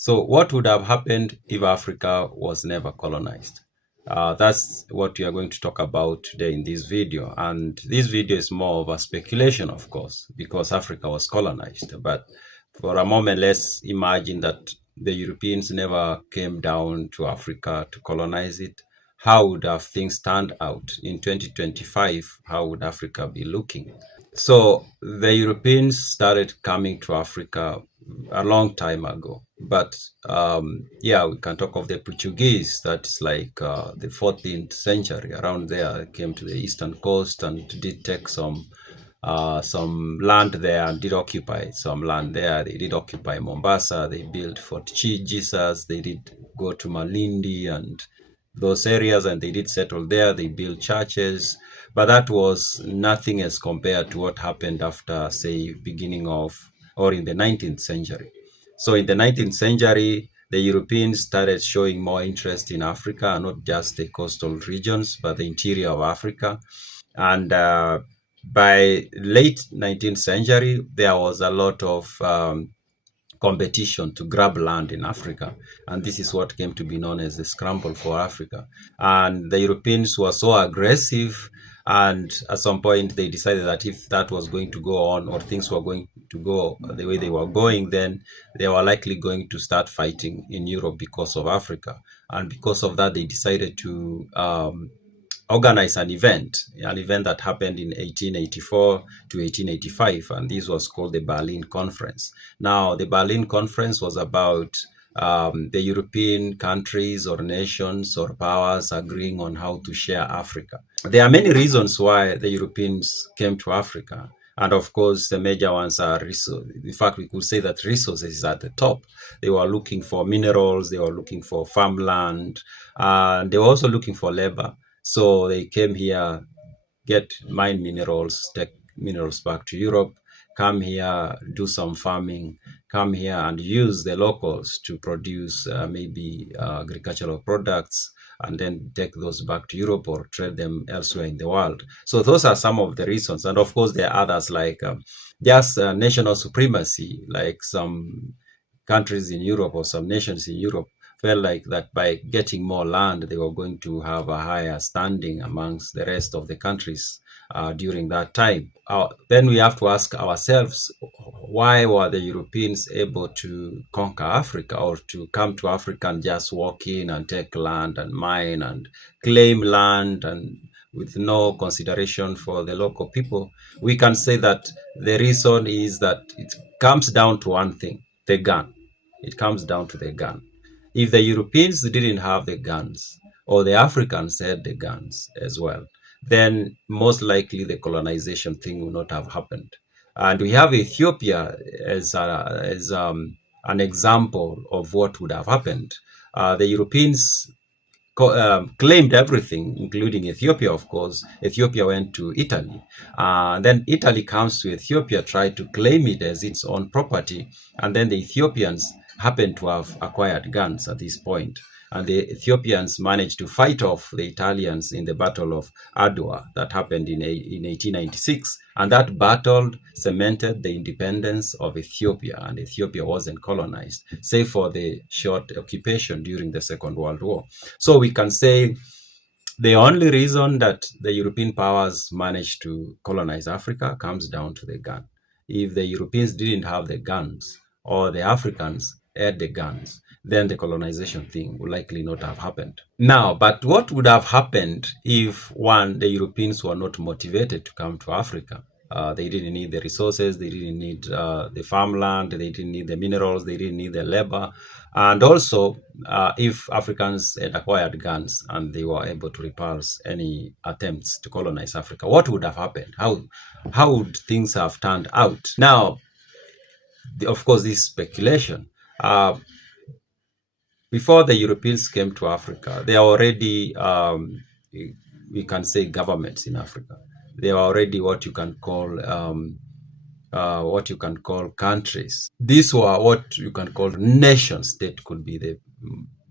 So what would have happened if Africa was never colonized? That's what we are going to talk about today in this video. And this video is more of a speculation, of course, because Africa was colonized. But for a moment, let's imagine that the Europeans never came down to Africa to colonize it. How would have things turned out in 2025? How would Africa be looking? So the Europeans started coming to Africa a long time ago. But yeah, we can talk of the Portuguese. That's like the 14th century. Around there, came to the eastern coast and did take some land there and did occupy some land there. They did occupy Mombasa. They built Fort Jesus. They did go to Malindi and those areas, and they did settle there. They built churches, but that was nothing as compared to what happened after, say, beginning of or in the 19th century. So in the 19th century, the Europeans started showing more interest in Africa, not just the coastal regions, but the interior of Africa. And by late 19th century, there was a lot of competition to grab land in Africa. And this is what came to be known as the Scramble for Africa. And the Europeans were so aggressive. And at some point, they decided that if that was going to go on or things were going to go the way they were going, then they were likely going to start fighting in Europe because of Africa. And because of that, they decided to organize an event that happened in 1884 to 1885, and this was called the Berlin Conference. Now, the Berlin Conference was about the European countries or nations or powers agreeing on how to share Africa. There are many reasons why the Europeans came to Africa. And of course, the major ones are resources. In fact, we could say that resources is at the top. They were looking for minerals, they were looking for farmland, and they were also looking for labor. So they came here, get mine minerals, take minerals back to Europe, come here, do some farming, come here and use the locals to produce maybe agricultural products, and then take those back to Europe or trade them elsewhere in the world. So those are some of the reasons. And of course, there are others like just national supremacy, like some countries in Europe or some nations in Europe felt like that by getting more land, they were going to have a higher standing amongst the rest of the countries during that time. Then we have to ask ourselves, why were the Europeans able to conquer Africa or to come to Africa and just walk in and take land and mine and claim land and with no consideration for the local people? We can say that the reason is that it comes down to one thing, the gun. It comes down to the gun. If the Europeans didn't have the guns, or the Africans had the guns as well, then most likely the colonization thing would not have happened. And we have Ethiopia as an example of what would have happened. The Europeans claimed everything, including Ethiopia, of course. Ethiopia went to Italy. Then Italy comes to Ethiopia, tried to claim it as its own property. And then the Ethiopians happened to have acquired guns at this point. And the Ethiopians managed to fight off the Italians in the Battle of Adwa that happened in 1896. And that battle cemented the independence of Ethiopia, and Ethiopia wasn't colonized, save for the short occupation during the Second World War. So we can say the only reason that the European powers managed to colonize Africa comes down to the gun. If the Europeans didn't have the guns, or the Africans had the guns, then the colonization thing would likely not have happened. Now, but what would have happened if, one, the Europeans were not motivated to come to Africa? They didn't need the resources, they didn't need the farmland, they didn't need the minerals, they didn't need the labor. And also, if Africans had acquired guns and they were able to repulse any attempts to colonize Africa, what would have happened? How would things have turned out? Now, of course, this speculation. Before the Europeans came to Africa, there are already, we can say, governments in Africa. There are already what you can call countries. These were what you can call nation state, could be the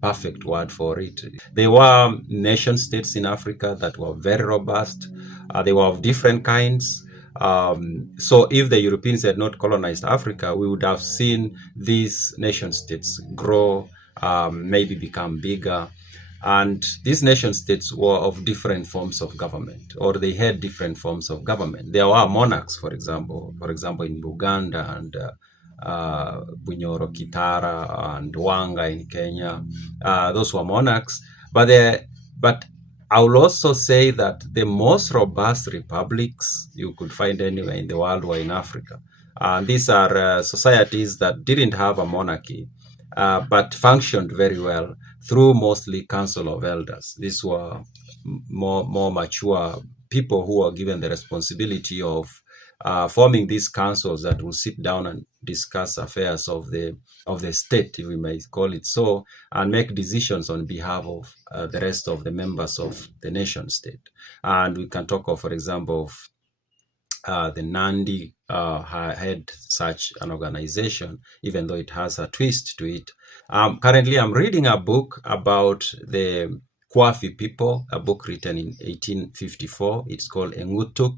perfect word for it. There were nation states in Africa that were very robust. They were of different kinds. So if the Europeans had not colonized Africa, we would have seen these nation states grow, maybe become bigger. And these nation states were of different forms of government, or they had different forms of government. There were monarchs, for example, in Uganda and Bunyoro Kitara and Wanga in Kenya. Those were monarchs. But I will also say that the most robust republics you could find anywhere in the world were in Africa. These are societies that didn't have a monarchy, but functioned very well through mostly council of elders. These were more mature people who were given the responsibility of forming these councils that will sit down and discuss affairs of the state, if we may call it so, and make decisions on behalf of the rest of the members of the nation state. And we can talk of, for example, of the Nandi had such an organization, even though it has a twist to it. Currently, I'm reading a book about the Kwafi people, a book written in 1854. It's called Engutuk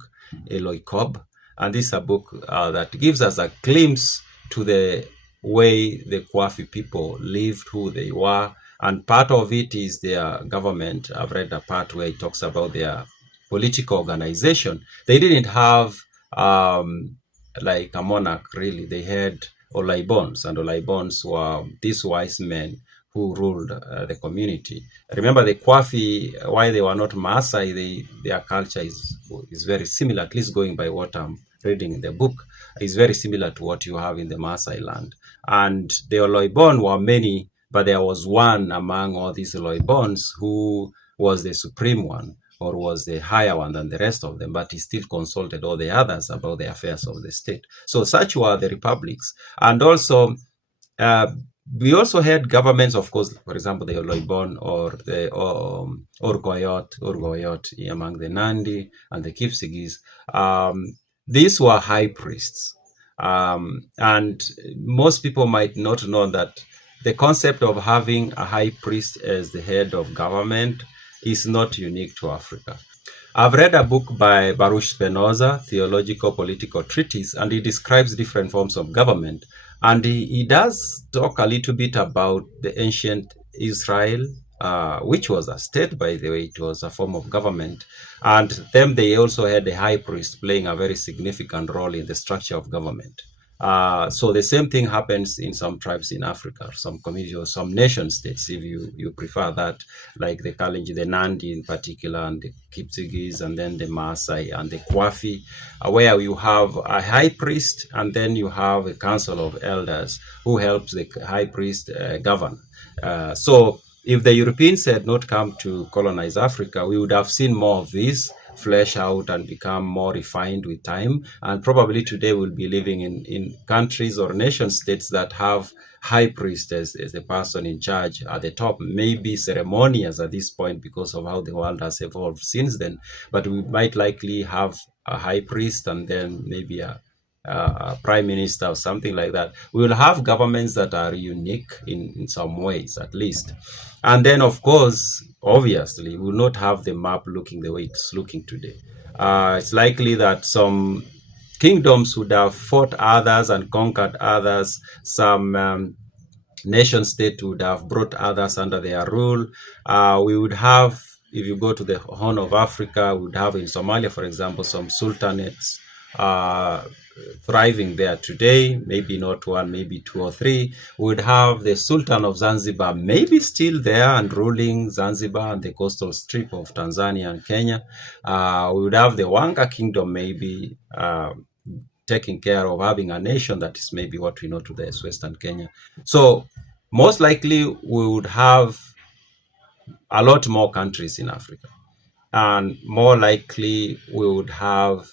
Eloikob. And this is a book that gives us a glimpse to the way the Kwafi people lived, who they were. And part of it is their government. I've read a part where it talks about their political organization. They didn't have like a monarch, really. They had Olaibons, and Olaibons were these wise men who ruled the community. Remember, the Kwafi, why they were not Maasai, their culture is very similar, at least going by what I'm reading in the book, is very similar to what you have in the Maasai land. And the Oloibon were many, but there was one among all these Oloibons who was the supreme one, or was the higher one than the rest of them, but he still consulted all the others about the affairs of the state. So such were the republics. And also, we also had governments, of course, for example, the Oloibon or the Urgoyot among the Nandi and the Kipsigis. These were high priests. And most people might not know that the concept of having a high priest as the head of government is not unique to Africa. I've read a book by Baruch Spinoza, Theological Political Treatise, and he describes different forms of government. And he does talk a little bit about the ancient Israel, which was a state, by the way. It was a form of government. And then they also had the high priest playing a very significant role in the structure of government. So the same thing happens in some tribes in Africa, some communities or some nation states, if you prefer that, like the Kalenjin, the Nandi in particular, and the Kipsigis, and then the Maasai and the Kwafi, where you have a high priest, and then you have a council of elders who helps the high priest govern. So if the Europeans had not come to colonize Africa, we would have seen more of this flesh out and become more refined with time. And probably today we'll be living in countries or nation states that have high priest as the person in charge at the top, maybe ceremonious at this point because of how the world has evolved since then. But we might likely have a high priest and then maybe a prime minister or something like that. We will have governments that are unique in some ways, at least. And then, of course, obviously, we will not have the map looking the way it's looking today. It's likely that some kingdoms would have fought others and conquered others. Some nation state would have brought others under their rule. We would have, if you go to the Horn of Africa, we would have in Somalia, for example, some sultanates thriving there today, maybe not one, maybe two or three. We would have the Sultan of Zanzibar maybe still there and ruling Zanzibar and the coastal strip of Tanzania and Kenya. We would have the Wanga Kingdom maybe taking care of having a nation that is maybe what we know today as Western Kenya. So most likely we would have a lot more countries in Africa, and more likely we would have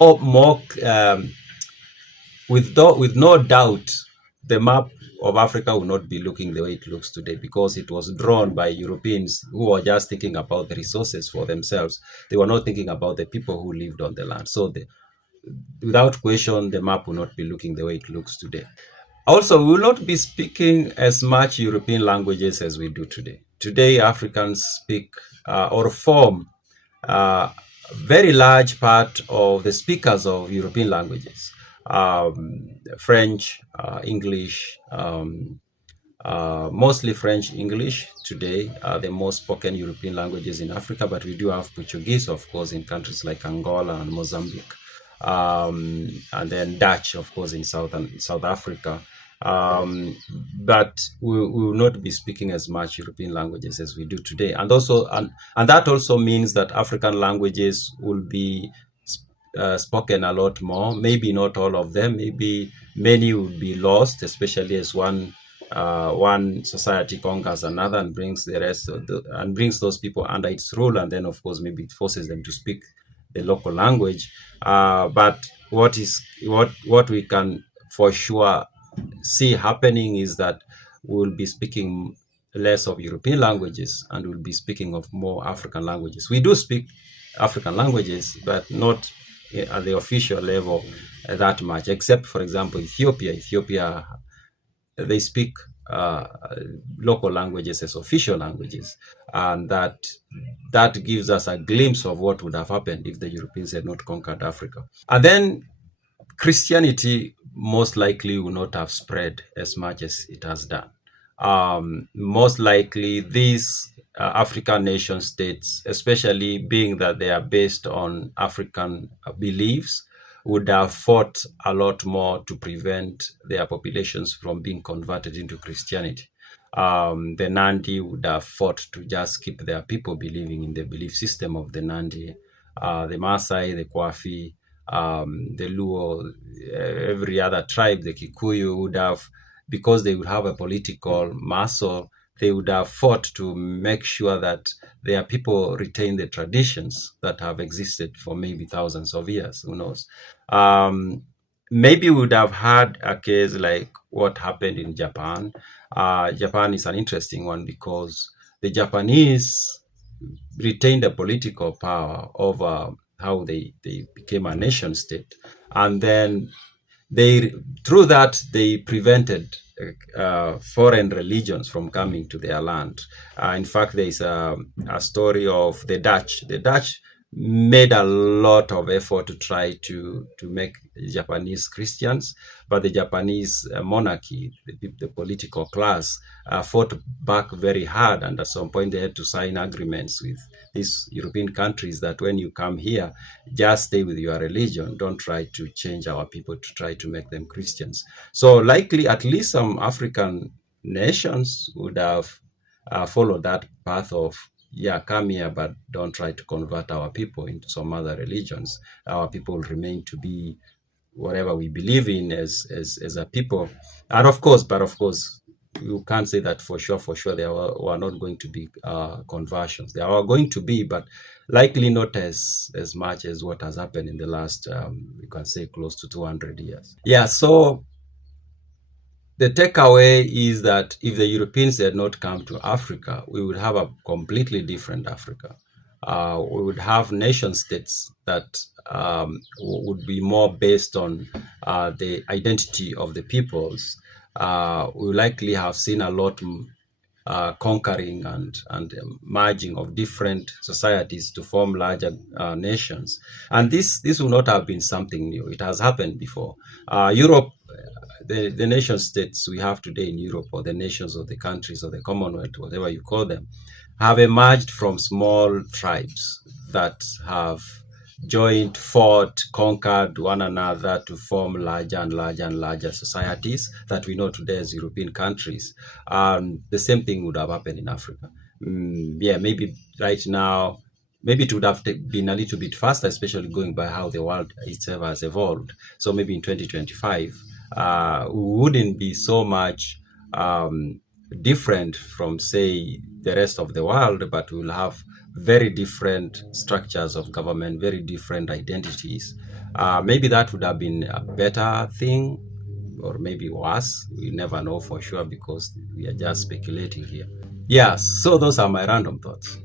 more with no doubt the map of Africa will not be looking the way it looks today, because it was drawn by Europeans who were just thinking about the resources for themselves. They were not thinking about the people who lived on the land. So without question, the map will not be looking the way it looks today. Also, we will not be speaking as much European languages as we do today. Today, Africans speak or form very large part of the speakers of European languages, French, English, mostly French, English today are the most spoken European languages in Africa, but we do have Portuguese, of course, in countries like Angola and Mozambique, and then Dutch, of course, in South Africa. But we will not be speaking as much European languages as we do today, and that also means that African languages will be spoken a lot more. Maybe not all of them. Maybe many will be lost, especially as one society conquers another and brings the rest of and brings those people under its rule, and then of course maybe it forces them to speak the local language. But what we can for sure see happening is that we'll be speaking less of European languages and we'll be speaking of more African languages. We do speak African languages, but not at the official level that much, except for example Ethiopia, they speak uh, local languages as official languages, and that gives us a glimpse of what would have happened if the Europeans had not conquered Africa. And then Christianity most likely will not have spread as much as it has done. Most likely, these African nation states, especially being that they are based on African beliefs, would have fought a lot more to prevent their populations from being converted into Christianity. The Nandi would have fought to just keep their people believing in the belief system of the Nandi, the Maasai, the Kwafi, the Luo, every other tribe, the Kikuyu would have, because they would have a political muscle, they would have fought to make sure that their people retain the traditions that have existed for maybe thousands of years. Who knows? Maybe we would have had a case like what happened in Japan. Japan is an interesting one because the Japanese retained a political power over how they became a nation state. And then they through that they prevented foreign religions from coming to their land. In fact, there is a story of the Dutch. The Dutch made a lot of effort to try to make Japanese Christians, but the Japanese monarchy, the political class, fought back very hard, and at some point they had to sign agreements with these European countries that when you come here, just stay with your religion. Don't try to change our people to try to make them Christians. So likely, at least some African nations would have followed that path of, yeah, come here, but don't try to convert our people into some other religions. Our people remain to be whatever we believe in as a people. And of course, you can't say that for sure. For sure, there were not going to be conversions. There are going to be, but likely not as much as what has happened in the last, you can say, close to 200 years. Yeah, so the takeaway is that if the Europeans had not come to Africa, we would have a completely different Africa. We would have nation states that would be more based on the identity of the peoples. We would likely have seen a lot conquering and merging of different societies to form larger nations. And this would not have been something new. It has happened before. Europe, the nation states we have today in Europe, or the nations of the countries of the Commonwealth, whatever you call them, have emerged from small tribes that have joined, fought, conquered one another to form larger and larger and larger societies that we know today as European countries. The same thing would have happened in Africa. Yeah, maybe right now, maybe it would have been a little bit faster, especially going by how the world itself has evolved. So maybe in 2025, we wouldn't be so much different from, say, the rest of the world, but we'll have very different structures of government, very different identities. Maybe that would have been a better thing, or maybe worse. We never know for sure because we are just speculating here. Yeah, so those are my random thoughts.